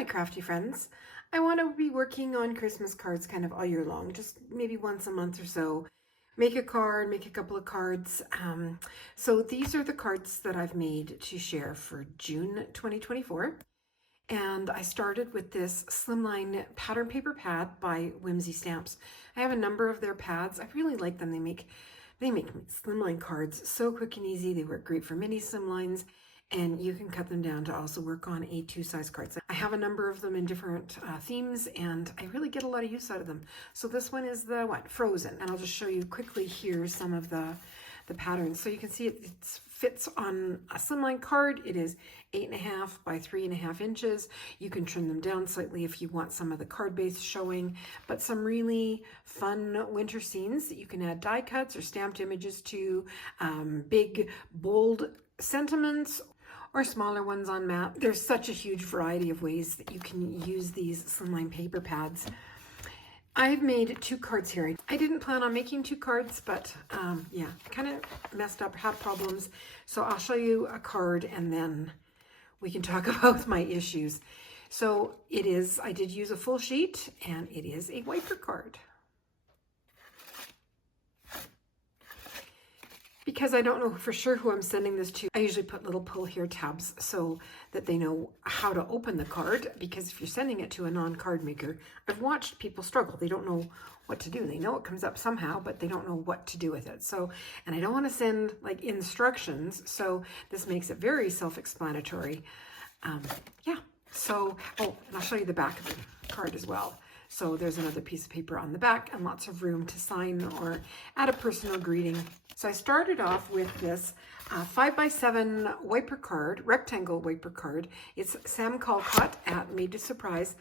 my crafty friends. I want to be working on Christmas cards kind of all year long, just maybe once a month or so. Make a card, make a couple of cards. So these are the cards that I've made to share for June 2024. And I started with this Slimline pattern paper pad by Whimsy Stamps. I have a number of their pads. I really like them. They make Slimline cards so quick and easy. They work great for mini Slimlines, and you can cut them down to also work on A2 size cards. I have a number of them in different themes, and I really get a lot of use out of them. So this one is the Frozen, and I'll just show you quickly here some of the patterns. So you can see it fits on a Slimline card. It is 8.5 by 3.5 inches. You can trim them down slightly if you want some of the card base showing, but some really fun winter scenes that you can add die cuts or stamped images to, big, bold sentiments, or smaller ones on mat. There's such a huge variety of ways that you can use these Slimline paper pads. I've made 2 cards here. I didn't plan on making 2 cards, but yeah, kind of messed up, had problems. So I'll show you a card and then we can talk about my issues. So I did use a full sheet, and it is a wiper card. Because I don't know for sure who I'm sending this to, I usually put little pull here tabs so that they know how to open the card, because if you're sending it to a non-card maker, I've watched people struggle. They don't know what to do. They know it comes up somehow, but they don't know what to do with it. So, and I don't want to send like instructions, so this makes it very self-explanatory. Yeah, so, oh, and I'll show you the back of the card as well. So there's another piece of paper on the back and lots of room to sign or add a personal greeting. So I started off with this 5x7 wiper card, rectangle wiper card. It's Sam Calcott at Made to Surprise.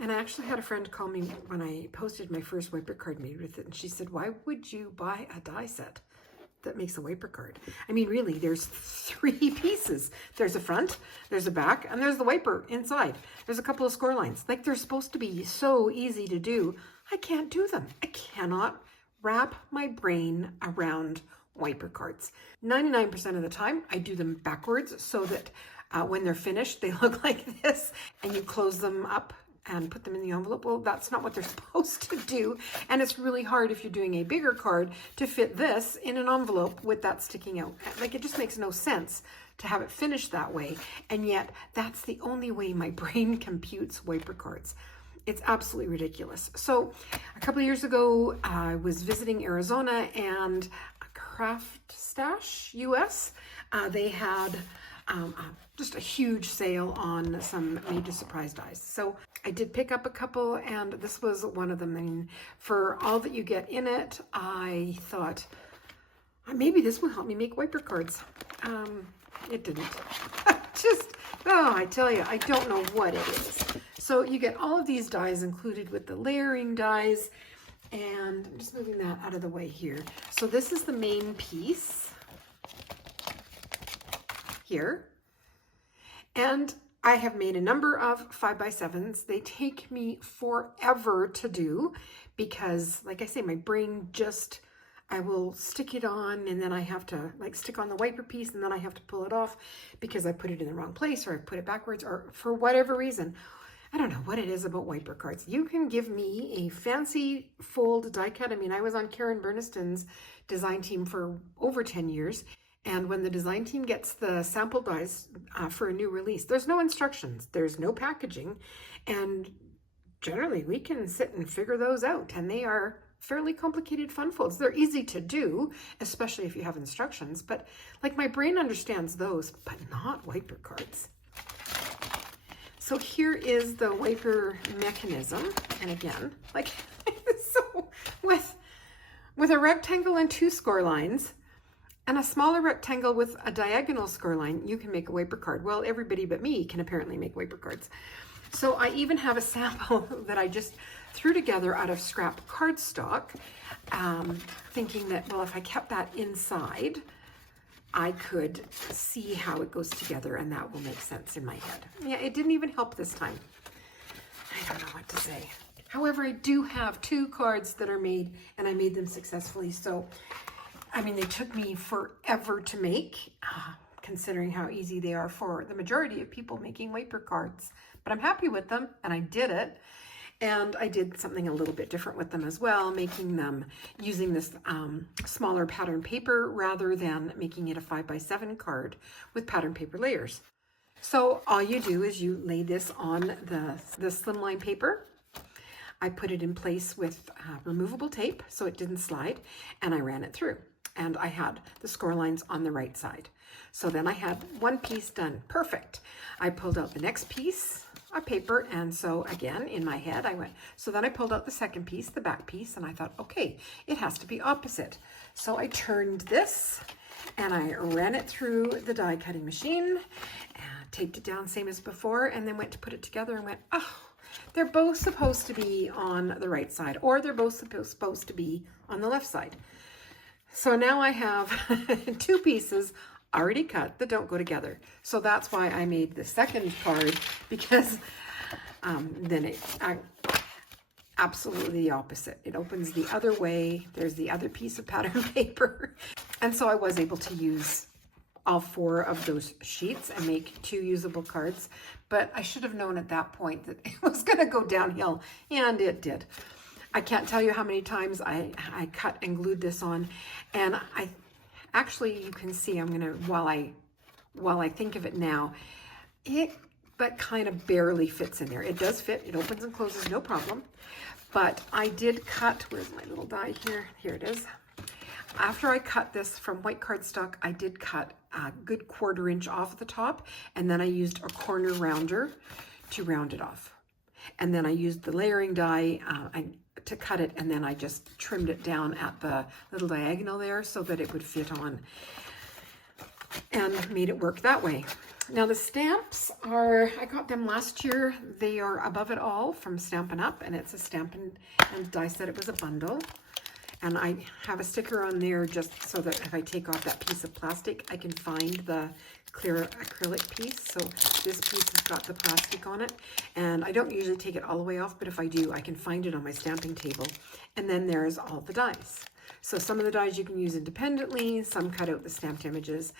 And I actually had a friend call me when I posted my first wiper card made with it. And she said, why would you buy a die set that makes a wiper card? I mean, really, there's 3 pieces. There's a front, there's a back, and there's the wiper inside. There's a couple of score lines. Like, they're supposed to be so easy to do. I can't do them. I cannot wrap my brain around wiper cards. 99% of the time, I do them backwards so that when they're finished, they look like this, and you close them up and put them in the envelope. Well, that's not what they're supposed to do. And it's really hard if you're doing a bigger card to fit this in an envelope with that sticking out. Like, it just makes no sense to have it finished that way. And yet that's the only way my brain computes wiper cards. It's absolutely ridiculous. So a couple of years ago, I was visiting Arizona, and Craft Stash US, they had just a huge sale on some Made to Surprise dies. So I did pick up a couple, and this was one of them. I mean, for all that you get in it, I thought maybe this will help me make wiper cards. It didn't. I tell you, I don't know what it is. So you get all of these dies included with the layering dies, and I'm just moving that out of the way here. So this is the main piece here. And I have made a number of 5x7s. They take me forever to do because, like I say, my brain just, I will stick it on, and then I have to like stick on the wiper piece, and then I have to pull it off because I put it in the wrong place, or I put it backwards, or for whatever reason. I don't know what it is about wiper cards. You can give me a fancy fold die cut. I mean, I was on Karen Burniston's design team for over 10 years. And when the design team gets the sample dies for a new release, there's no instructions, there's no packaging. And generally we can sit and figure those out. And they are fairly complicated fun folds. They're easy to do, especially if you have instructions. But like, my brain understands those, but not wiper cards. So here is the wiper mechanism. And again, like, so with a rectangle and 2 score lines and a smaller rectangle with a diagonal score line, you can make a wiper card. Well, everybody but me can apparently make wiper cards. So I even have a sample that I just threw together out of scrap cardstock, thinking that, well, if I kept that inside, I could see how it goes together, and that will make sense in my head. Yeah, it didn't even help this time. I don't know what to say. However, I do have 2 cards that are made, and I made them successfully. So, I mean, they took me forever to make, considering how easy they are for the majority of people making wiper cards. but I'm happy with them, and I did it. And I did something a little bit different with them as well, making them using this smaller pattern paper rather than making it a 5x7 card with pattern paper layers. So all you do is you lay this on the Slimline paper. I put it in place with removable tape so it didn't slide, and I ran it through. And I had the score lines on the right side. So then I had one piece done. Perfect. I pulled out the next piece of paper, and so again in my head I went, so then I pulled out the second piece, the back piece, and I thought, okay, it has to be opposite. So I turned this and I ran it through the die cutting machine and taped it down same as before, and then went to put it together and went, oh, they're both supposed to be on the right side, or they're both supposed to be on the left side. So now I have two pieces already cut that don't go together. So that's why I made the second card, because then it's absolutely the opposite. It opens the other way. There's the other piece of pattern paper. And so I was able to use all 4 of those sheets and make 2 usable cards. But I should have known at that point that it was going to go downhill, and it did. I can't tell you how many times I cut and glued this on, and I actually, you can see, I'm gonna, while I think of it now, but kind of barely fits in there. It does fit, it opens and closes, no problem. But I did cut, where's my little die here? Here it is. After I cut this from white cardstock, I did cut a good 1/4 inch off the top, and then I used a corner rounder to round it off. And then I used the layering die to cut it, and then I just trimmed it down at the little diagonal there so that it would fit on, and made it work that way. Now the stamps are, I got them last year. They are Above It All from Stampin' Up, and it's a Stampin' and Die Set. It was a bundle. And I have a sticker on there just so that if I take off that piece of plastic, I can find the clear acrylic piece. So this piece has got the plastic on it, and I don't usually take it all the way off, but if I do, I can find it on my stamping table. And then there's all the dies. So some of the dies you can use independently, some cut out the stamped images.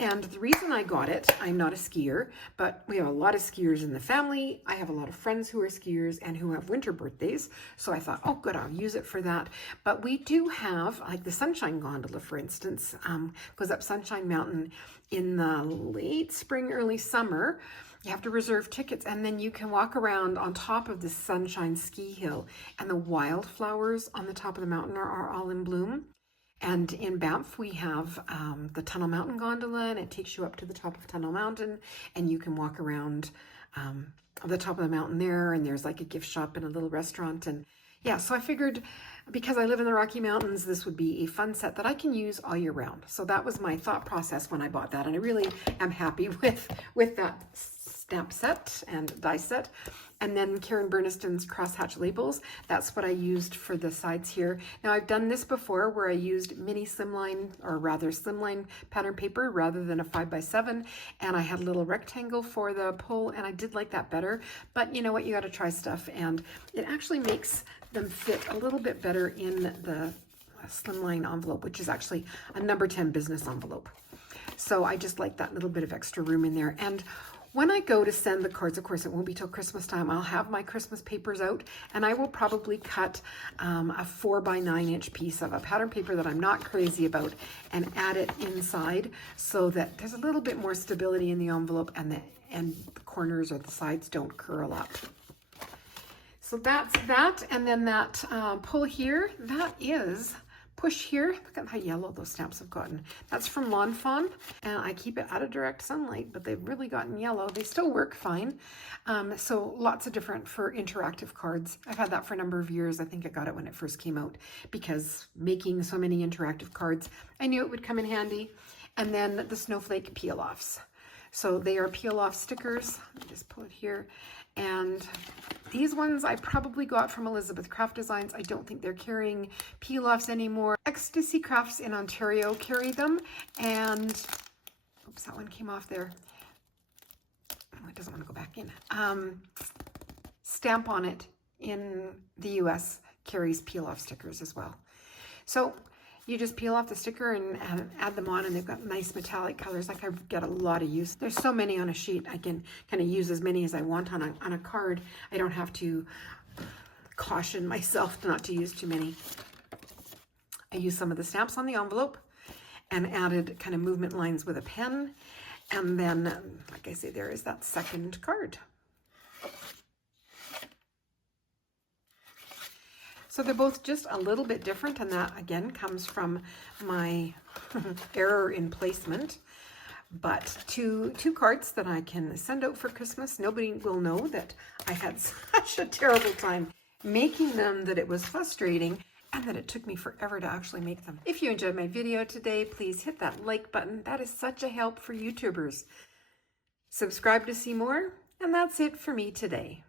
And the reason I got it, I'm not a skier, but we have a lot of skiers in the family. I have a lot of friends who are skiers and who have winter birthdays. So I thought, oh good, I'll use it for that. But we do have, like the Sunshine Gondola, for instance, goes up Sunshine Mountain in the late spring, early summer. You have to reserve tickets, and then you can walk around on top of the Sunshine Ski Hill, and the wildflowers on the top of the mountain are all in bloom. And in Banff, we have the Tunnel Mountain Gondola, and it takes you up to the top of Tunnel Mountain, and you can walk around the top of the mountain there, and there's like a gift shop and a little restaurant. And yeah, so I figured because I live in the Rocky Mountains, this would be a fun set that I can use all year round. So that was my thought process when I bought that, and I really am happy with that stamp set and die set. And then Karen Burniston's crosshatch labels, that's what I used for the sides here. Now I've done this before where I used mini slimline, or rather slimline pattern paper rather than a 5x7, and I had a little rectangle for the pull, and I did like that better. But you know what, you got to try stuff, and it actually makes them fit a little bit better in the slimline envelope, which is actually a number 10 business envelope. So I just like that little bit of extra room in there. And when I go to send the cards, of course it won't be till Christmas time, I'll have my Christmas papers out, and I will probably cut a 4x9 inch piece of a pattern paper that I'm not crazy about and add it inside so that there's a little bit more stability in the envelope, and the corners or the sides don't curl up. So that's that. And then that pull here, that is push here. Look at how yellow those stamps have gotten. That's from Lawn Fawn, and I keep it out of direct sunlight, but they've really gotten yellow. They still work fine. So lots of different for interactive cards. I've had that for a number of years. I think I got it when it first came out because making so many interactive cards, I knew it would come in handy. And then the snowflake peel-offs. So they are peel-off stickers. Let me just pull it here. And these ones I probably got from Elizabeth Craft Designs. I don't think they're carrying peel-offs anymore. Ecstasy Crafts in Ontario carry them. And, oops, that one came off there. Oh, it doesn't want to go back in. Stamp On It in the US carries peel-off stickers as well. So You just peel off the sticker and add them on, and they've got nice metallic colors. Like I get a lot of use. There's so many on a sheet. I can kind of use as many as I want on a card. I don't have to caution myself not to use too many. I used some of the stamps on the envelope and added kind of movement lines with a pen. And then, like I say, there is that second card. So they're both just a little bit different, and that again comes from my error in placement. But two cards that I can send out for Christmas. Nobody will know that I had such a terrible time making them, that it was frustrating, and that it took me forever to actually make them. If you enjoyed my video today, please hit that like button. That is such a help for YouTubers. Subscribe to see more, and that's it for me today.